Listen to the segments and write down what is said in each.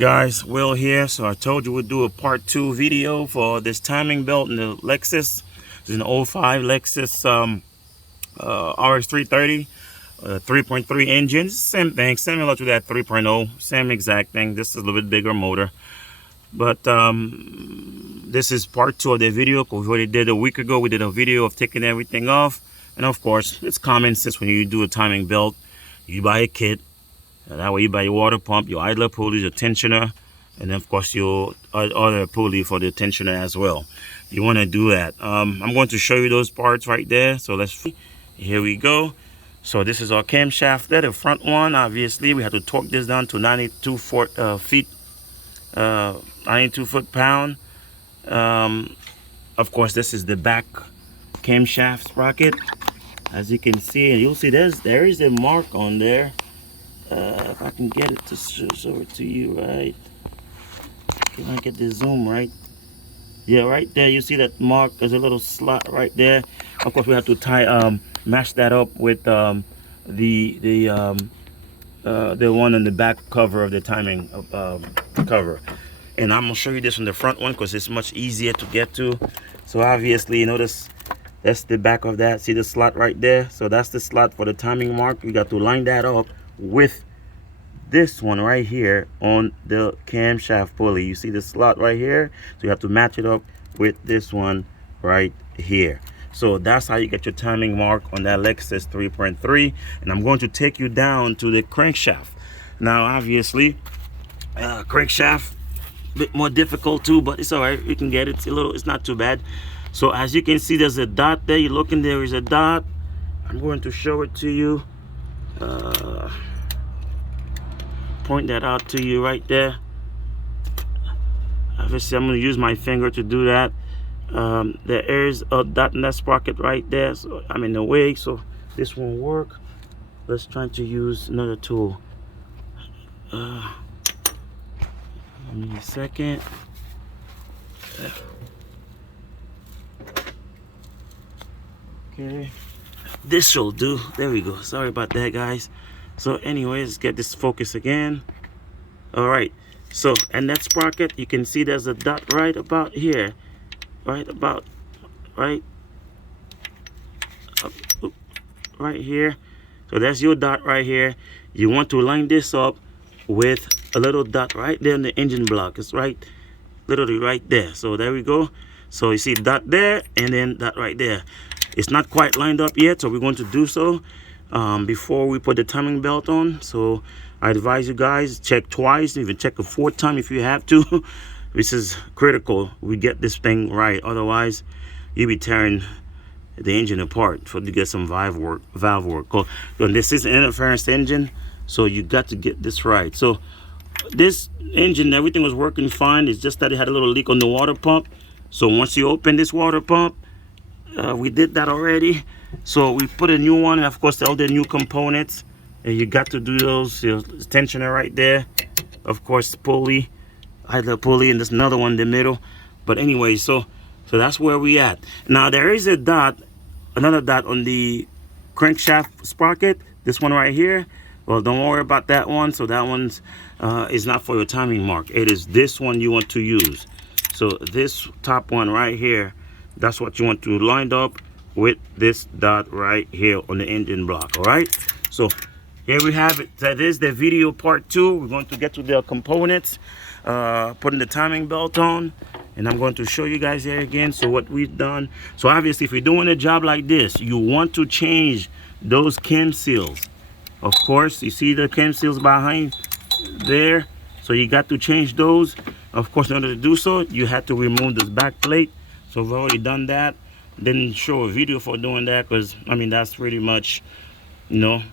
Guys, Will here. So I told you we'd do a part 2 video for this timing belt in the Lexus. It's an '05 Lexus RX 330 3.3 engine. Same thing, similar to that 3.0, same exact thing. This is a little bit bigger motor, but this is part 2 of the video because we already did a week ago. We did a video of taking everything off, and of course it's common sense when you do a timing belt, you buy a kit. That way you buy your water pump, your idler pulley, your tensioner, and then of course your other pulley for the tensioner as well. You want to do that. I'm going to show you those parts right there. So here we go. So this is our camshaft there, the front one. Obviously we have to torque this down to 92 foot-pound. Of course this is the back camshaft sprocket. As you can see, and you'll see there is a mark on there. If I can get it to show it to you, right? Can I get the zoom right? Yeah, right there. You see that mark? There's a little slot right there. Of course, we have to match that up with the one on the back cover of the timing cover. And I'm gonna show you this on the front one because it's much easier to get to. So obviously, you notice that's the back of that. See the slot right there? So that's the slot for the timing mark. We got to line that up with this one right here on the camshaft pulley. You see the slot right here, so you have to match it up with this one right here. So that's how you get your timing mark on that Lexus 3.3. And I'm going to take you down to the crankshaft. Now obviously crankshaft a bit more difficult too, but it's all right, we can get it. It's not too bad. So as you can see, there's a dot there. You look in, there is a dot. I'm going to show it to you. Point that out to you right there. Obviously I'm going to use my finger to do that. There is a dot in that sprocket right there, so I'm in the way, so this won't work. Let's try to use another tool. Give me a second. Okay, this will do. There we go. Sorry about that, guys. So anyways, let's get this focus again. All right, so and that sprocket, you can see there's a dot right about here, right here. So that's your dot right here. You want to line this up with a little dot right there in the engine block. It's right, literally right there. So there we go. So you see dot there and then dot right there. It's not quite lined up yet, so we're going to do so before we put the timing belt on. So I advise you guys, check twice, even check a fourth time if you have to. This is critical we get this thing right, otherwise you'll be tearing the engine apart to get some valve work. And this is an interference engine, so you got to get this right. So this engine, everything was working fine. It's just that it had a little leak on the water pump. So once you open this water pump, we did that already, so we put a new one, and of course all the new components, and you got to do those. Your tensioner right there, of course pulley, idler pulley, and there's another one in the middle. But anyway, so that's where we at. Now there is a dot, another dot on the crankshaft sprocket, this one right here. Well, don't worry about that one. So that one's is not for your timing mark. It is this one you want to use. So this top one right here, that's what you want to line up with this dot right here on the engine block. All right, so here we have it. That is the video part 2. We're going to get to the components, putting the timing belt on, and I'm going to show you guys here again. So what we've done, so obviously if you're doing a job like this, you want to change those cam seals. Of course, you see the cam seals behind there, so you got to change those. Of course, in order to do so, you have to remove this back plate. So we've already done that. Didn't show a video for doing that because I mean that's pretty much, you know,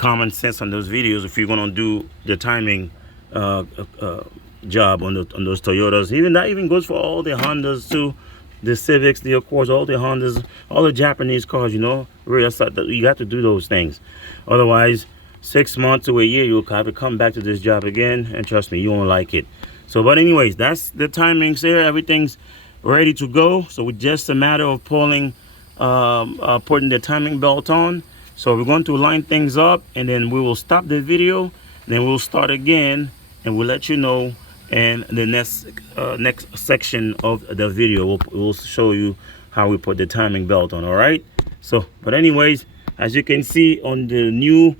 common sense on those videos if you're gonna do the timing job on those Toyotas. Even that even goes for all the Hondas too, the Civics, the Accords, all the Hondas, all the Japanese cars. You know, really, you got to do those things. Otherwise, 6 months to a year, you'll have to come back to this job again, and trust me, you won't like it. So, but anyways, that's the timings there. Everything's ready to go. So it's just a matter of putting the timing belt on. So we're going to line things up, and then we will stop the video, then we'll start again, and we'll let you know in the next section of the video. We'll show you how we put the timing belt on. All right. So, but anyways, as you can see on the new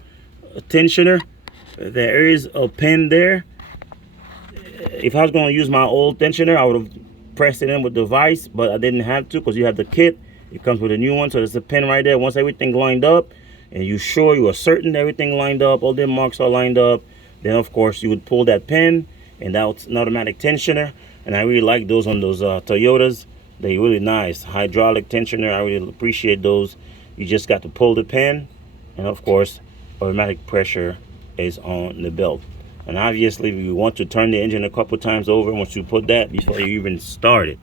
tensioner, there is a pin there. If I was going to use my old tensioner, I would have pressed it in with the vise, but I didn't have to because you have the kit. It comes with a new one, so there's a pin right there. Once everything lined up and you are certain everything lined up, all the marks are lined up, then of course you would pull that pin, and that's an automatic tensioner. And I really like those on those Toyotas. They're really nice hydraulic tensioner. I really appreciate those. You just got to pull the pin, and of course automatic pressure is on the belt. And obviously you want to turn the engine a couple times over once you put that before you even start it.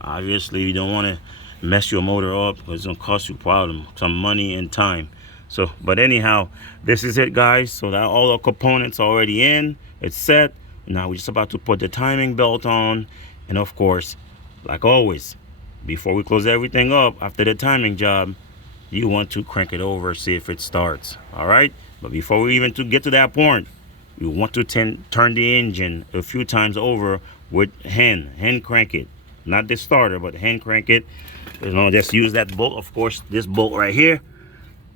Obviously you don't want to mess your motor up because it's going to cost you some money and time. So, but anyhow, this is it, guys. So that all the components are already in, it's set. Now we're just about to put the timing belt on. And of course, like always, before we close everything up after the timing job, you want to crank it over, see if it starts. All right, but before we even get to that point, you want to turn the engine a few times over with hand crank it, not the starter, but hand crank it. You know, just use that bolt. Of course, this bolt right here,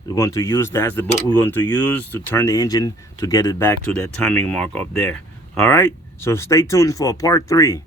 we're going to use that's the bolt we're going to use to turn the engine to get it back to that timing mark up there. All right, so stay tuned for part 3.